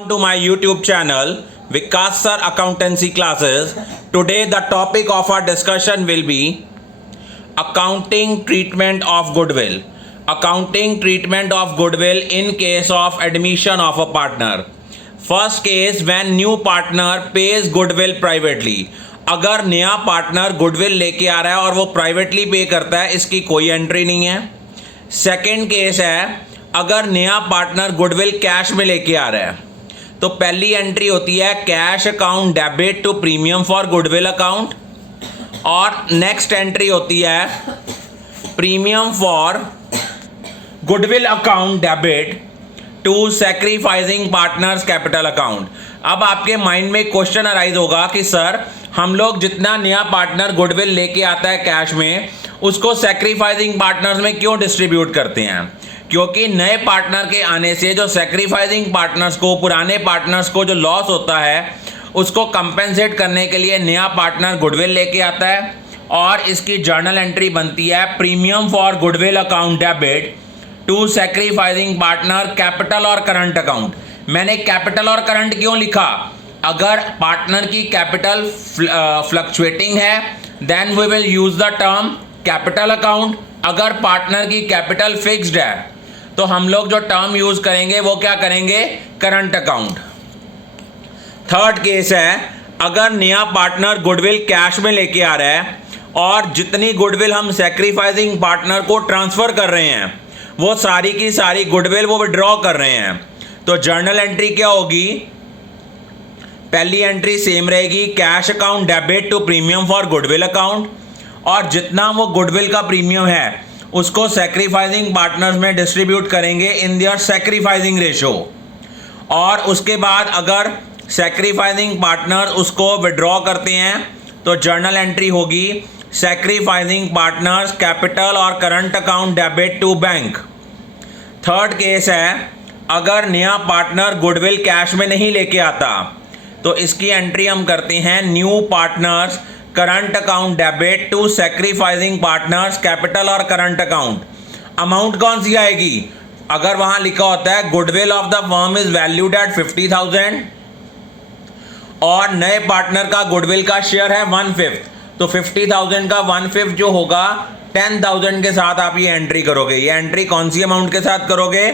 Welcome to my YouTube channel Vikas Sir Accountancy Classes. Today the topic of our discussion will be accounting treatment of goodwill. Accounting treatment of goodwill in case of admission of a partner. First case when new partner pays goodwill privately. अगर नया partner goodwill लेके आ रहा है और वो privately पे करता है, इसकी कोई एंट्री नहीं है. सेकंड केस है अगर नया पार्टनर गुडविल कैश में लेके आ रहा है, तो पहली एंट्री होती है cash account debit to premium for goodwill account, और नेक्स्ट एंट्री होती है premium for goodwill account debit to sacrificing partners capital account. अब आपके माइंड में क्वेश्चन अराइज होगा कि सर हम लोग जितना नया पार्टनर गुडविल लेके आता है कैश में, उसको सैक्रिफाइसिंग पार्टनर्स में क्यों डिस्ट्रीब्यूट करते हैं? क्योंकि नए पार्टनर के आने से जो सैक्रिफाइसिंग पार्टनर्स को, पुराने पार्टनर्स को जो लॉस होता है, उसको कंपेंसेट करने के लिए नया पार्टनर गुडविल लेके आता है, और इसकी जर्नल एंट्री बनती है premium for goodwill account debit to sacrificing partner capital और करंट अकाउंट. मैंने कैपिटल और करंट क्यों लिखा? अगर पार्टनर की कैपिटल फ्लक्चुएटिंग है then we will use the term capital account. अगर पार्टनर की कैपिटल फिक्स्ड है तो हम लोग जो टर्म यूज करेंगे वो क्या करेंगे? Current account. थर्ड केस है अगर नया पार्टनर गुडविल कैश में लेके आ रहा है और जितनी गुडविल हम सैक्रिफाइसिंग पार्टनर को ट्रांसफर कर रहे हैं वो सारी की सारी गुडविल वो विड्रॉ कर रहे हैं, तो जर्नल एंट्री क्या होगी? पहली एंट्री सेम रहेगी cash account debit to premium for goodwill account, और जितना वो गुडविल का प्रीमियम है उसको सैक्रिफाइसिंग पार्टनर्स में डिस्ट्रीब्यूट करेंगे इन दियर सैक्रिफाइसिंग रेशो. और उसके बाद अगर सैक्रिफाइसिंग पार्टनर उसको विड्रॉ करते हैं तो जर्नल एंट्री होगी सैक्रिफाइसिंग पार्टनर्स कैपिटल और current account debit to bank. Third case है अगर नया पार्टनर गुडविल कैश में नहीं लेके आता तो इसकी एंट्री हम करते हैं new partners current account debit to sacrificing partners capital और करंट अकाउंट. अमाउंट कौन सी आएगी? अगर वहां लिखा होता है goodwill of the firm is valued at 50,000 और नए पार्टनर का गुडविल का शेयर है 1/5, तो 50,000 का 1/5 जो होगा 10,000 के साथ आप ये एंट्री करोगे. ये एंट्री कौन सी अमाउंट के साथ करोगे?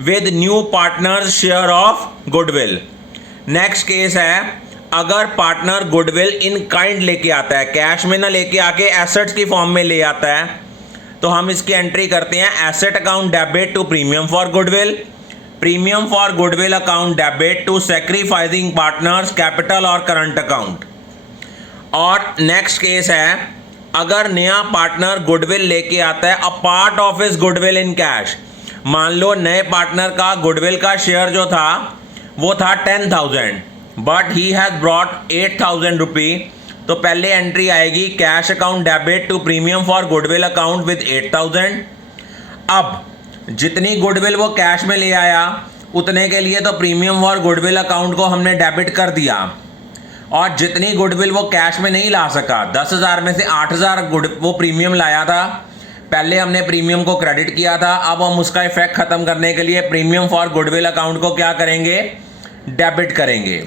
With new partners share of goodwill. Next case है अगर पार्टनर गुडविल इन काइंड लेके आता है, कैश में ना लेके आके एसेट्स की फॉर्म में ले आता है, तो हम इसकी एंट्री करते हैं asset account debit to premium for goodwill, premium for goodwill account debit to sacrificing partners capital और करंट अकाउंट. और नेक्स्ट केस है अगर नया पार्टनर गुडविल लेके आता है a part of his goodwill in cash. मान लो नए पार्टनर का गुडविल का शेयर जो था वो था 10,000 but he has brought 8,000 rupee, तो पहले एंट्री आएगी cash account debit to premium for goodwill account with 8,000. अब जितनी गुडविल वो कैश में ले आया उतने के लिए तो प्रीमियम फॉर गुडविल अकाउंट को हमने डेबिट कर दिया, और जितनी गुडविल वो कैश में नहीं ला सका, 10,000 में से 8,000 वो प्रीमियम लाया था, पहले हमने प्रीमियम को क्रेडिट किया था, अब हम उसका इफेक्ट खत्म करने के लिए प्रीमियम फॉर गुडविल अकाउंट को क्या करेंगे? डेबिट करेंगे.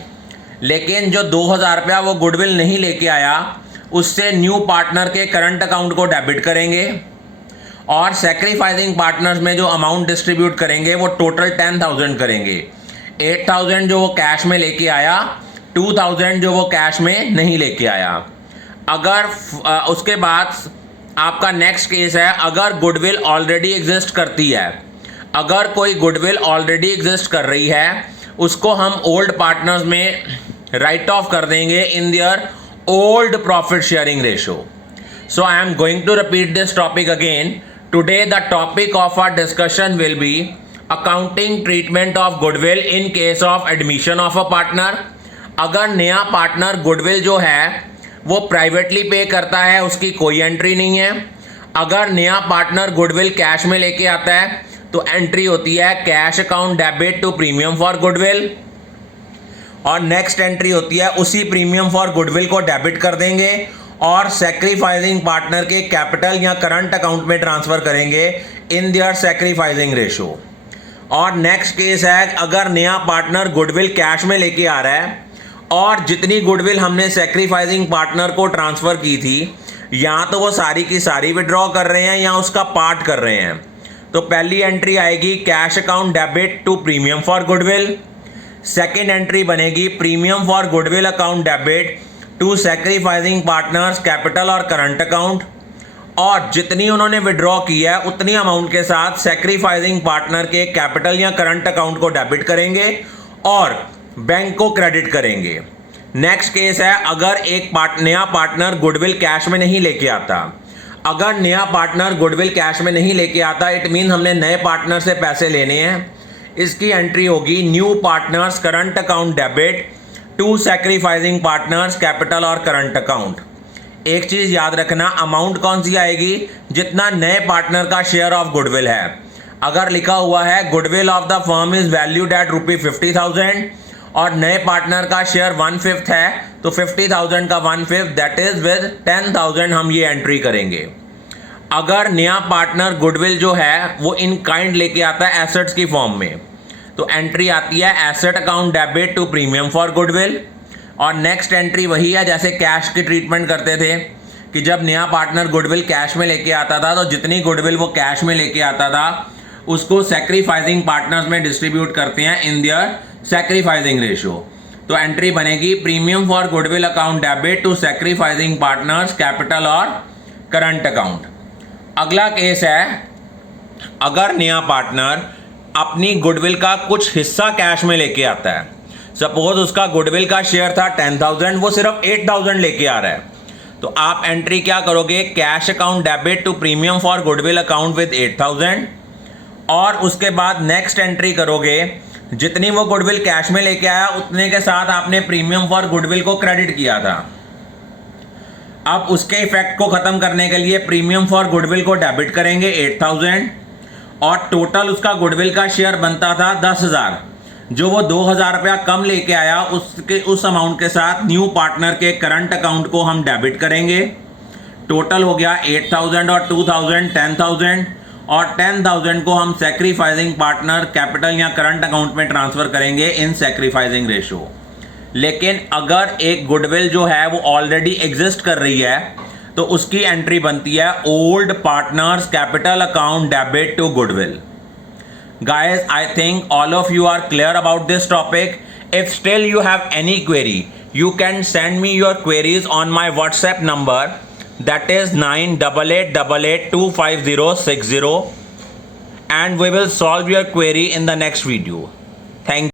लेकिन जो 2,000 रुपया वो गुडविल नहीं लेके आया उससे न्यू पार्टनर के करंट अकाउंट को डेबिट करेंगे, और सैक्रिफाइसिंग पार्टनर्स में जो अमाउंट डिस्ट्रीब्यूट करेंगे वो टोटल 10,000 करेंगे. 8,000 जो वो कैश में लेके आया, 2,000 जो वो कैश में नहीं लेके आया. अगर उसके बाद आपका नेक्स्ट केस है अगर गुडविल ऑलरेडी एग्जिस्ट करती है, अगर कोई गुडविल ऑलरेडी एग्जिस्ट कर रही है उसको हम ओल्ड पार्टनर्स में राइट ऑफ कर देंगे in their old profit sharing ratio. So I am going to repeat this topic again. Today the topic of our discussion will be accounting treatment of goodwill in case of admission of a partner. अगर नया partner goodwill जो है वो privately पे करता है उसकी कोई एंट्री नहीं है. अगर नया पार्टनर गुडविल कैश में लेके आता है तो एंट्री होती है cash account debit to premium for goodwill, और नेक्स्ट एंट्री होती है उसी प्रीमियम फॉर गुडविल को डेबिट कर देंगे और सैक्रिफाइसिंग पार्टनर के कैपिटल या करंट अकाउंट में ट्रांसफर करेंगे इन देयर सैक्रिफाइसिंग रेशो. और नेक्स्ट केस है अगर नया पार्टनर गुडविल कैश में लेके आ रहा है और जितनी गुडविल हमने सेक्रीफाइसिंग पार्टनर को ट्रांसफर की थी या तो वो सारी की सारी विड्रॉ कर रहे हैं या उसका पार्ट कर रहे हैं, तो पहली एंट्री आएगी cash account debit to premium for goodwill. Second entry बनेगी premium for goodwill account debit to sacrificing partners capital और करंट अकाउंट, और जितनी उन्होंने विड्रॉ की है उतनी अमाउंट के साथ सेक्रीफाइसिंग पार्टनर के कैपिटल या करंट अकाउंट को डेबिट करेंगे और बैंक को क्रेडिट करेंगे। नेक्स्ट केस है अगर एक नया पार्टनर गुडविल कैश में नहीं लेके आता। अगर नया पार्टनर गुडविल कैश में नहीं लेके आता इट मीन हमने नए पार्टनर से पैसे लेने हैं। इसकी एंट्री होगी new partners current account debit to sacrificing partners capital और करंट अकाउंट। एक चीज याद रखना, अमाउंट कौन सी आएगी, जितना नए पार्टनर का शेयर ऑफ गुडविल है। अगर लिखा हुआ है goodwill of the firm is valued at ₹50,000 और नए पार्टनर का शेयर 1/5 है तो 50,000 का 1/5 दैट इज विद 10,000 हम ये एंट्री करेंगे। अगर नया पार्टनर गुडविल जो है वो इन काइंड लेके आता है एसेट्स की फॉर्म में, तो एंट्री आती है asset account debit to premium for goodwill. और नेक्स्ट एंट्री वही है जैसे कैश की ट्रीटमेंट करते थे कि जब नया पार्टनर गुडविल कैश में लेके आता था तो जितनी गुडविल वो कैश में लेके आता था उसको सेक्रीफाइसिंग पार्टनर्स में डिस्ट्रीब्यूट करते हैं इन देयर सेक्रीफाइसिंग रेशियो। तो एंट्री बनेगी premium for goodwill account debit to sacrificing partners capital और करंट अकाउंट। अगला केस है अगर नया पार्टनर अपनी गुडविल का कुछ हिस्सा कैश में लेके आता है। सपोज उसका गुडविल का शेयर था 10,000, वो सिर्फ 8,000 लेके आ रहा है, तो आप एंट्री क्या करोगे, cash account debit to premium for goodwill account with 8,000 और उसके बाद नेक्स्ट एंट्री करोगे जितनी वो गुडविल कैश में लेके आया उतने के साथ आपने प्रीमियम फॉर गुडविल को क्रेडिट किया था। अब उसके इफेक्ट को खत्म करने के लिए प्रीमियम फॉर गुडविल को डेबिट करेंगे 8,000 और टोटल उसका गुडविल का शेयर बनता था 10,000, जो वो 2,000 रुपया कम लेके आया उसके उस अमाउंट के साथ न्यू पार्टनर के करंट अकाउंट को हम डेबिट करेंगे। टोटल हो गया 8,000 और 2,000 10,000 और 10,000 को हम सेक्रीफाइसिंग पार्टनर कैपिटल या करंट अकाउंट में ट्रांसफर करेंगे इन सेक्रीफाइसिंग रेशियो। लेकिन अगर एक गुडविल जो है वो ऑलरेडी एग्जिस्ट कर रही है तो उसकी एंट्री बनती है old partners capital account debit to goodwill. Guys, I think all of you are clear about this topic. If still you have any query, you can send me your queries on my WhatsApp number, that is 9888825060, and we will solve your query in the next video. Thank you.